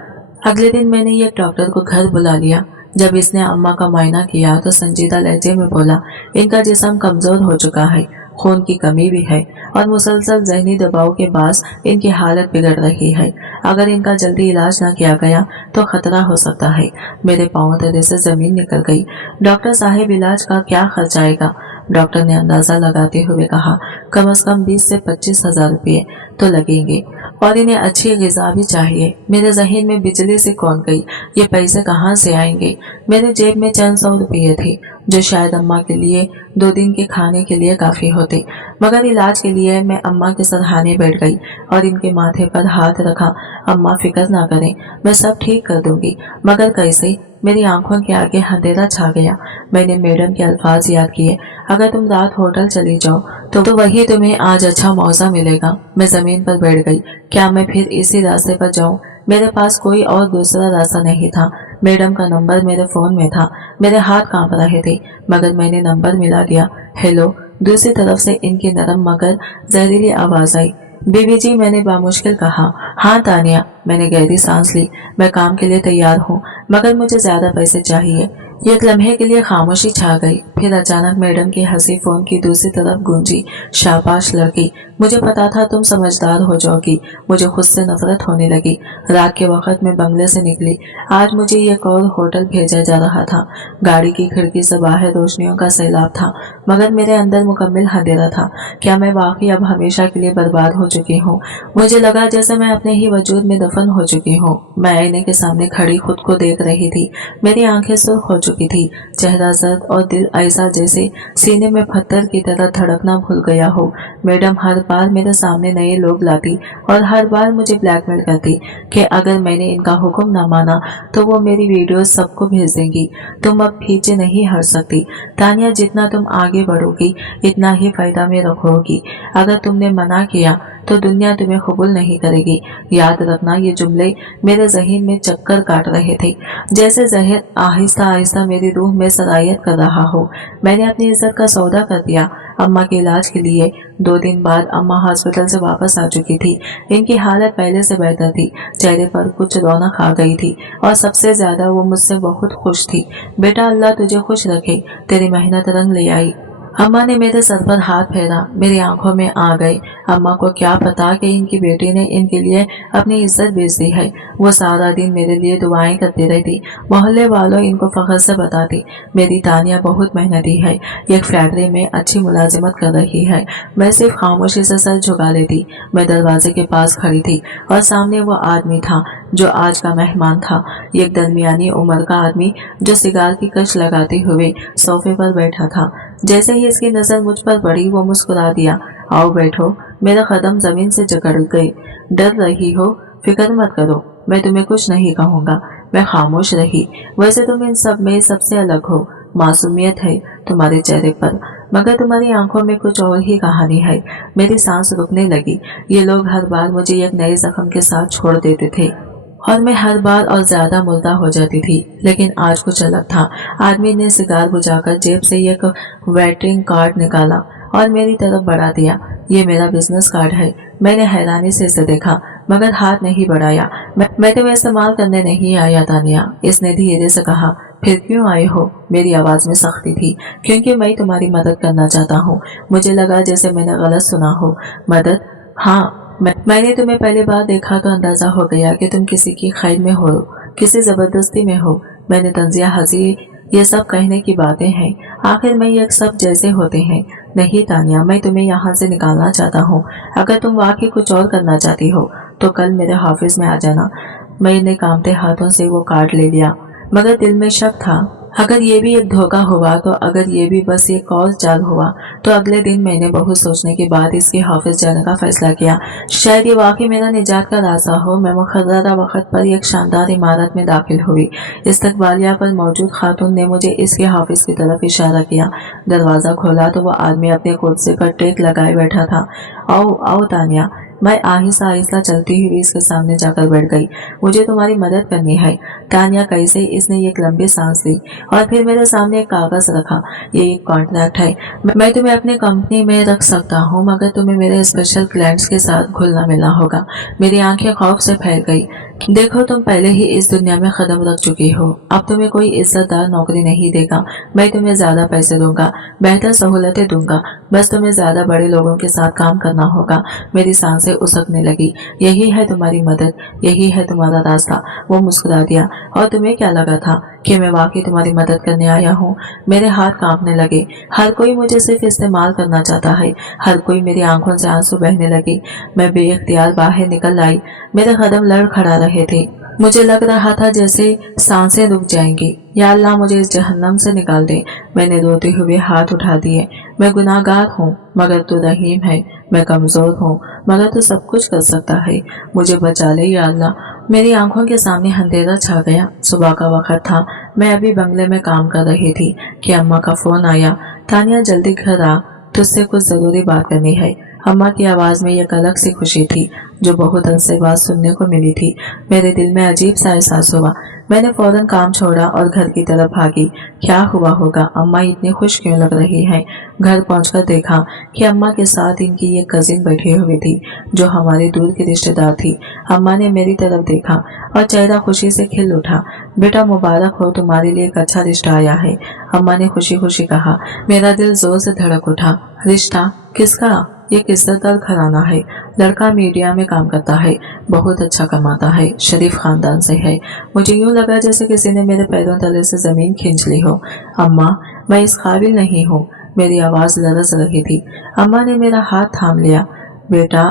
अगले दिन मैंने एक डॉक्टर को घर बुला लिया। जब इसने अम्मा का मुआयना किया तो संजीदा लहजे में बोला, इनका जिस्म कमजोर हो चुका है, खून की कमी भी है और मुसलसल जहनी दबाव के बाद इनकी हालत बिगड़ रही है। अगर इनका जल्दी इलाज न किया गया तो खतरा हो सकता है। मेरे पांव तले से जमीन निकल गई। डॉक्टर साहब, इलाज का क्या खर्च आएगा? डॉक्टर ने अंदाजा लगाते हुए कहा, कम से कम 20 से 25 हजार रुपये तो लगेंगे और इन्हें अच्छी ग़िज़ा भी चाहिए। मेरे ज़हन में बिजली से कौन गई, ये पैसे कहाँ से आएंगे? मेरे जेब में चंद 100 रुपये थे जो शायद अम्मा के लिए 2 दिन के खाने के लिए काफ़ी होते। मगर इलाज के लिए मैं अम्मा के सरहाने बैठ गई और इनके माथे पर हाथ रखा। अम्मा फिक्र ना करें, मैं सब ठीक कर दूंगी। मगर कैसे? मेरी आंखों के आगे अंधेरा छा गया। मैंने मैडम के अल्फाज याद किए, अगर तुम रात होटल चली जाओ तो वही तुम्हें आज अच्छा मौका मिलेगा। मैं जमीन पर बैठ गई। क्या मैं फिर इसी रास्ते पर जाऊं? मेरे पास कोई और दूसरा रास्ता नहीं था। मैडम का नंबर मेरे फोन में था। मेरे हाथ कांप रहे थे, मगर मैंने नंबर मिला दिया। हेलो। दूसरी तरफ से इनकी नरम मगर जहरीली आवाज आई। बीबी जी, मैंने बामुश्किल कहा। हाँ तानिया। मैंने गहरी सांस ली। मैं काम के लिए तैयार हूँ, मगर मुझे ज्यादा पैसे चाहिए। एक लम्हे के लिए खामोशी छा गई, फिर अचानक मैडम की हंसी फोन की दूसरी तरफ गूंजी। शाबाश लड़की, मुझे पता था तुम समझदार हो जाओगी। मुझे खुद से नफरत होने लगी। रात के वक्त मैं बंगले से निकली। आज मुझे एक और होटल भेजा जा रहा था। गाड़ी की खिड़की से बाहर रोशनियों का सैलाब था, मगर मेरे अंदर मुकम्मल अंधेरा था। क्या मैं वाकई अब हमेशा के लिए बर्बाद हो चुकी हूँ? मुझे लगा जैसे मैं अपने ही वजूद में दफन हो चुकी हूँ। मैं आईने के सामने खड़ी खुद को देख रही थी। मेरी आंखें सुर्ख हो चुकी थी, चेहरा जर्द और दिल ऐसा जैसे सीने में पत्थर की तरह धड़कना भूल गया हो। मैडम हर बार मेरे सामने नए लोग लाती और हर बार मुझे ब्लैकमेल करती कि अगर मैंने इनका हुक्म न माना तो वो मेरी वीडियो सबको भेज देंगी। तुम अब पीछे नहीं हट सकती तानिया, जितना तुम आगे बढ़ोगी इतना ही फायदा में रखोगी। अगर तुमने मना किया तो दुनिया तुम्हें कबूल नहीं करेगी। याद रखना। ये जुमले मेरे जहन में चक्कर काट रहे थे, जैसे जहर आहिस्ता आहिस्ता मेरी रूह में सरायत कर रहा हो। मैंने अपनी इज्जत का सौदा कर दिया अम्मा के इलाज के लिए। 2 दिन बाद अम्मा हॉस्पिटल से वापस आ चुकी थी। इनकी हालत पहले से बेहतर थी, चेहरे पर कुछ रौनक आ गई थी और सबसे ज्यादा वो मुझसे बहुत खुश थी। बेटा, अल्लाह तुझे खुश रखे, तेरी मेहनत रंग ले आई। अम्मा ने मेरे सर पर हाथ फेरा, मेरी आंखों में आ गई। अम्मा को क्या पता कि इनकी बेटी ने इनके लिए अपनी इज्जत बेच दी है। वो सारा दिन मेरे लिए दुआएं करती रहती। मोहल्ले वालों इनको फख्र से बताती, मेरी तानिया बहुत मेहनती है, एक फैक्ट्री में अच्छी मुलाजिमत कर रही है। मैं सिर्फ खामोशी से सर झुका लेती। मैं दरवाजे के पास खड़ी थी और सामने वो आदमी था जो आज का मेहमान था। एक दरमियानी उम्र का आदमी जो सिगार की कश लगाते हुए सोफे पर बैठा था। जैसे ही इसकी नजर मुझ पर पड़ी वो मुस्कुरा दिया। आओ बैठो। मेरा कदम जमीन से जकड़ गए। डर रही हो? फिक्र मत करो, मैं तुम्हें कुछ नहीं कहूँगा। मैं खामोश रही। वैसे तुम इन सब में सबसे अलग हो, मासूमियत है तुम्हारे चेहरे पर। मगर तुम्हारी आंखों में कुछ और ही कहानी है। मेरी सांस रुकने लगी। ये लोग हर बार मुझे एक नए जख्म के साथ छोड़ देते थे और मैं हर बार और ज्यादा मुर्दा हो जाती थी। लेकिन आज कुछ अलग था। आदमी ने सिगार बुझाकर जेब से एक वेटिंग कार्ड निकाला और मेरी तरफ बढ़ा दिया। ये मेरा बिजनेस कार्ड है। मैंने हैरानी से इसे देखा मगर हाथ नहीं बढ़ाया। मैं तुम्हें इस्तेमाल करने नहीं आया तानिया, इसने धीरे से कहा। फिर क्यों आए हो? मेरी आवाज में सख्ती थी। क्योंकि मैं तुम्हारी मदद करना चाहता हूँ। मुझे लगा जैसे मैंने गलत सुना हो। मदद? हाँ, मैंने तुम्हें पहली बार देखा तो अंदाजा हो गया कि तुम किसी की खैर में हो, किसी जबरदस्ती में हो। मैंने तंजिया हंसी। ये सब कहने की बातें हैं। आखिर में ये सब जैसे होते हैं। नहीं तानिया, मैं तुम्हें यहाँ से निकालना चाहता हूँ। अगर तुम वाकई कुछ और करना चाहती हो तो कल मेरे ऑफिस में आ जाना। मैंने कांपते हाथों से वो कार्ड ले लिया मगर दिल में शक था। अगर ये भी एक धोखा हुआ तो अगर ये भी बस एक और चाल हुआ तो अगले दिन मैंने बहुत सोचने के बाद इसके ऑफिस जाने का फैसला किया। शायद ये वाकई मेरा निजात का रास्ता हो। मैं मुकर्ररा वक्त पर एक शानदार इमारत में दाखिल हुई। इस्तकबालिया पर मौजूद खातून ने मुझे इसके ऑफिस की तरफ इशारा किया। दरवाजा खोला तो वो आदमी अपने कुर्सी पर टेक लगाए बैठा था। आओ आओ तानिया। मैं आहिस्ता आहिस्ता चलती हुई इसके सामने जाकर बैठ गई। मुझे तुम्हारी मदद करनी है। तानिया कैसे? इसने एक लंबी सांस ली और फिर मेरे सामने एक कागज रखा। ये एक कॉन्ट्रैक्ट है। मैं तुम्हें अपनी कंपनी में रख सकता हूँ मगर तुम्हें मेरे स्पेशल क्लाइंट्स के साथ घुलना मिलना होगा। मेरी आंखें खौफ से फैल गई। देखो, तुम पहले ही इस दुनिया में कदम रख चुकी हो। अब तुम्हें कोई इज्जतदार नौकरी नहीं देगा। मैं तुम्हें ज्यादा पैसे दूंगा, बेहतर सहूलतें दूंगा। बस तुम्हें ज्यादा बड़े लोगों के साथ काम करना होगा। मेरी सांसें उसकने लगी। यही है तुम्हारी मदद, यही है तुम्हारा रास्ता। वो मुस्कुरा दिया। और तुम्हें क्या लगा था कि मैं वाकई तुम्हारी मदद करने आया हूँ? मेरे हाथ कांपने लगे। हर कोई मुझे सिर्फ इस्तेमाल करना चाहता है। हर कोई। मेरी आंखों से आंसू बहने लगे। मैं बेइख्तियार बाहर निकल आई। मेरे कदम लड़खड़ा रहे थे। मुझे लग रहा था जैसे सांसें रुक जाएंगी। या अल्लाह, मुझे इस जहन्नम से निकाल दे। मैंने रोते हुए हाथ उठा दिए। मैं गुनाहगार हूँ मगर तू रहीम है। मैं कमजोर हूँ मगर तू सब कुछ कर सकता है। मुझे बचा ले या अल्लाह। मेरी आंखों के सामने अंधेरा छा गया। सुबह का वक्त था। मैं अभी बंगले में काम कर रही थी कि अम्मा का फोन आया। तानिया, जल्दी घर आ, तुझसे कुछ जरूरी बात करनी है। अम्मा की आवाज में एक अलग सी खुशी थी जो बहुत अरसे बाद सुनने को मिली थी। मेरे दिल में अजीब सा एहसास हुआ। मैंने फौरन काम छोड़ा और घर की तरफ भागी। क्या हुआ होगा? अम्मा इतनी खुश क्यों लग रही हैं? घर पहुंचकर देखा कि अम्मा के साथ इनकी एक कजिन बैठी हुई थी जो हमारे दूर की रिश्तेदार थी। अम्मा ने मेरी तरफ देखा और चेहरा खुशी से खिल उठा। बेटा, मुबारक हो, तुम्हारे लिए एक अच्छा रिश्ता आया है। अम्मा ने खुशी खुशी कहा। मेरा दिल जोर से धड़क उठा। रिश्ता? किसका? ये इज्जतदार घराना है। लड़का मीडिया में काम करता है, बहुत अच्छा कमाता है, शरीफ खानदान से है। मुझे यूं लगा जैसे किसी ने मेरे पैरों तले से जमीन खींच ली हो। अम्मा, मैं इस काबिल नहीं हूँ। मेरी आवाज लरस रही थी। अम्मा ने मेरा हाथ थाम लिया। बेटा,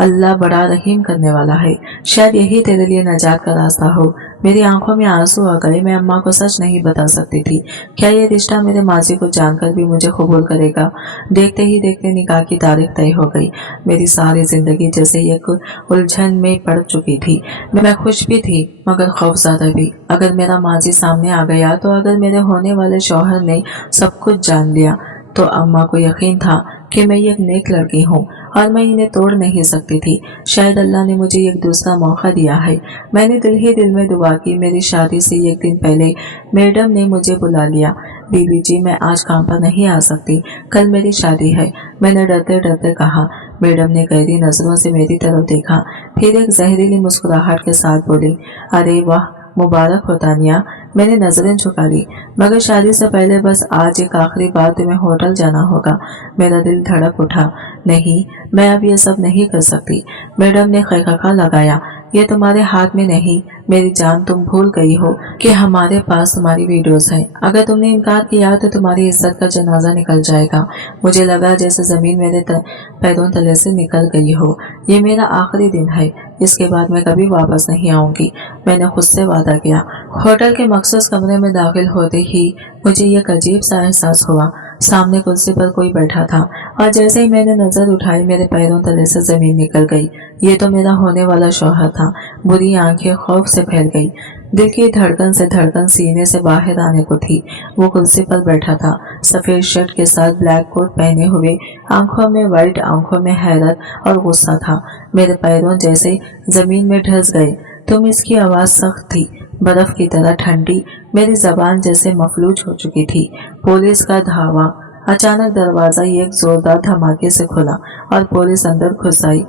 अल्लाह बड़ा रहीम करने वाला है। शायद यही तेरे लिए नजात का रास्ता हो। मेरी आंखों में आंसू आ गए। मैं अम्मा को सच नहीं बता सकती थी। क्या ये रिश्ता मेरे माजी को जानकर भी मुझे कबूल करेगा? देखते ही देखते निकाह की तारीख तय हो गई। मेरी सारी जिंदगी जैसे एक उलझन में पड़ चुकी थी। मैं खुश भी थी मगर खौफज़दा भी। अगर मेरा माजी सामने आ गया तो अगर मेरे होने वाले शौहर ने सब कुछ जान लिया तो अम्मा को यकीन था कि मैं एक नेक लड़की हूँ और मैं इन्हें तोड़ नहीं सकती थी। शायद अल्लाह ने मुझे एक दूसरा मौका दिया है। मैंने दिल ही दिल में दुआ की। मेरी शादी से एक दिन पहले मैडम ने मुझे बुला लिया। बीबी जी, मैं आज काम पर नहीं आ सकती, कल मेरी शादी है। मैंने डरते डरते कहा। मैडम ने गहरी नजरों से मेरी तरफ देखा, फिर एक जहरीली मुस्कुराहट के साथ बोली, अरे वाह, मुबारक हो तानिया। मैंने नजरें झुका ली। मगर शादी से पहले बस आज एक आखिरी बार तुम्हें होटल जाना होगा। मेरा दिल धड़क उठा। नहीं, मैं अब ये सब नहीं कर सकती। मैडम ने खैखा लगाया। ये तुम्हारे हाथ में नहीं। मेरी जान, तुम भूल गई हो कि हमारे पास तुम्हारी वीडियोस हैं। अगर तुमने इनकार किया तो तुम्हारी इज्जत का जनाजा निकल जाएगा। मुझे लगा जैसे जमीन मेरे पैरों तले से निकल गई हो। ये मेरा आखिरी दिन है। इसके बाद मैं कभी वापस नहीं आऊंगी। मैंने खुद से वादा किया। होटल के मखसूस कमरे में दाखिल होते ही मुझे एक अजीब सा एहसास हुआ। सामने कुर्सी पर कोई बैठा था और जैसे ही मैंने नजर उठाई मेरे पैरों तले से जमीन निकल गई। ये तो मेरा होने वाला शौहर था। बुरी आंखें खौफ से फैल गई। दिल की धड़कन से धड़कन सीने से बाहर आने को थी। वो कुर्सी पर बैठा था, सफेद शर्ट के साथ ब्लैक कोट पहने हुए, आंखों में वाइट, आंखों में हैरत और गुस्सा था। मेरे पैरों जैसे जमीन में धंस गए। तुम इसकी आवाज सख्त थी, बर्फ की तरह ठंडी, मेरी जबान जैसे मफलूज हो चुकी थी। पुलिस का धावा। अचानक दरवाजा एक जोरदार धमाके से खुला और पुलिस अंदर घुस आई।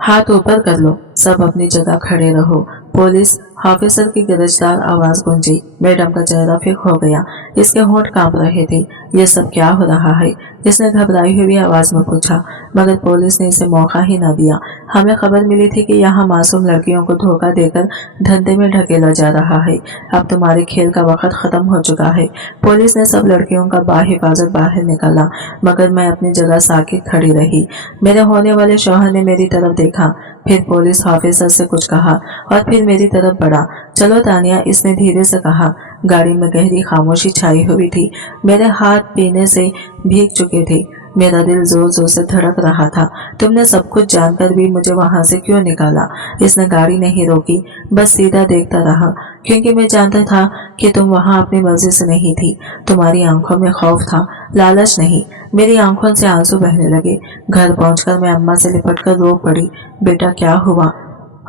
हाथ ऊपर कर लो, सब अपनी जगह खड़े रहो। पुलिस ऑफिसर की गरजदार आवाज गूंजी। मैडम का चेहरा फिक हो गया, इसके होंठ कांप रहे थे। ये सब क्या हो रहा है? इसने घबराई हुई आवाज में पूछा, मगर पुलिस ने इसे मौका ही न दिया। हमें खबर मिली थी कि यहाँ मासूम लड़कियों को धोखा देकर धंधे में ढकेला जा रहा है। अब तुम्हारे खेल का वक्त खत्म हो चुका है। पुलिस ने सब लड़कियों का बाहिफाजत बाहर निकाला, मगर मैं अपनी जगह साकित खड़ी रही। मेरे होने वाले शौहर ने मेरी तरफ देखा, फिर पुलिस ऑफिसर से कुछ कहा और फिर मेरी तरफ बढ़ा। चलो तानिया, इसने धीरे से कहा। गाड़ी में गहरी खामोशी छाई हुई थी। मेरे हाथ पीने से भीग चुके थे, मेरा दिल जोर जोर से धड़क रहा था। तुमने सब कुछ जानकर भी मुझे वहां से क्यों निकाला? इसने गाड़ी नहीं रोकी, बस सीधा देखता रहा, क्योंकि मैं जानता था कि तुम वहां अपनी मर्जी से नहीं थी। तुम्हारी आंखों में खौफ था, लालच नहीं। मेरी आंखों से आंसू बहने लगे। घर पहुंचकर मैं अम्मा से लिपटकर रो पड़ी। बेटा क्या हुआ?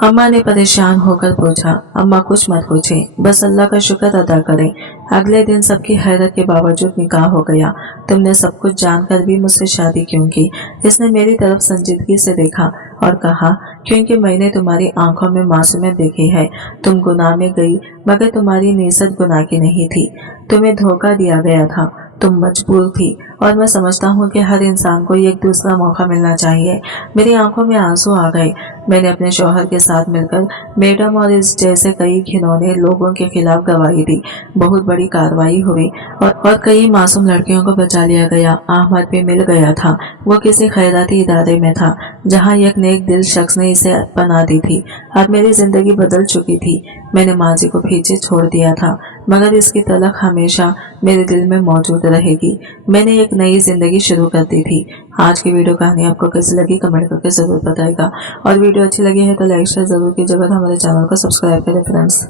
अम्मा ने परेशान होकर पूछा। अम्मा कुछ मत पूछे, बस अल्लाह का शुक्र अदा करें। अगले दिन सबकी हैरत के बावजूद निकाह हो गया। तुमने सब कुछ जानकर भी मुझसे शादी क्यों की? इसने मेरी तरफ संजीदगी से देखा और कहा, क्योंकि मैंने तुम्हारी आंखों में मासूमियत देखी है। तुम गुनाह में गई, मगर तुम्हारी नीयत गुनाह की नहीं थी। तुम्हें धोखा दिया गया था, तुम मजबूर थी, और मैं समझता हूँ कि हर इंसान को एक दूसरा मौका मिलना चाहिए। मेरी आंखों में आंसू आ गए। मैंने अपने शौहर के साथ मिलकर मैडम और इस जैसे कई घिनौने लोगों के खिलाफ गवाही दी। बहुत बड़ी कार्रवाई हुई और कई मासूम लड़कियों को बचा लिया गया। अहमद भी मिल गया था। वो किसी खैराती इदारे में था, जहाँ एक नेक दिल शख्स ने इसे पनाह दी थी। अब मेरी जिंदगी बदल चुकी थी। मैंने माजी को पीछे छोड़ दिया था, मगर इसकी तलख हमेशा मेरे दिल में मौजूद रहेगी। मैंने एक नई जिंदगी शुरू कर दी थी। आज की वीडियो कहानी आपको कैसी लगी कमेंट करके जरूर बताएगा, और वीडियो अच्छी लगी है तो लाइक शेयर जरूर कीजिएगा। हमारे चैनल को सब्सक्राइब करें फ्रेंड्स।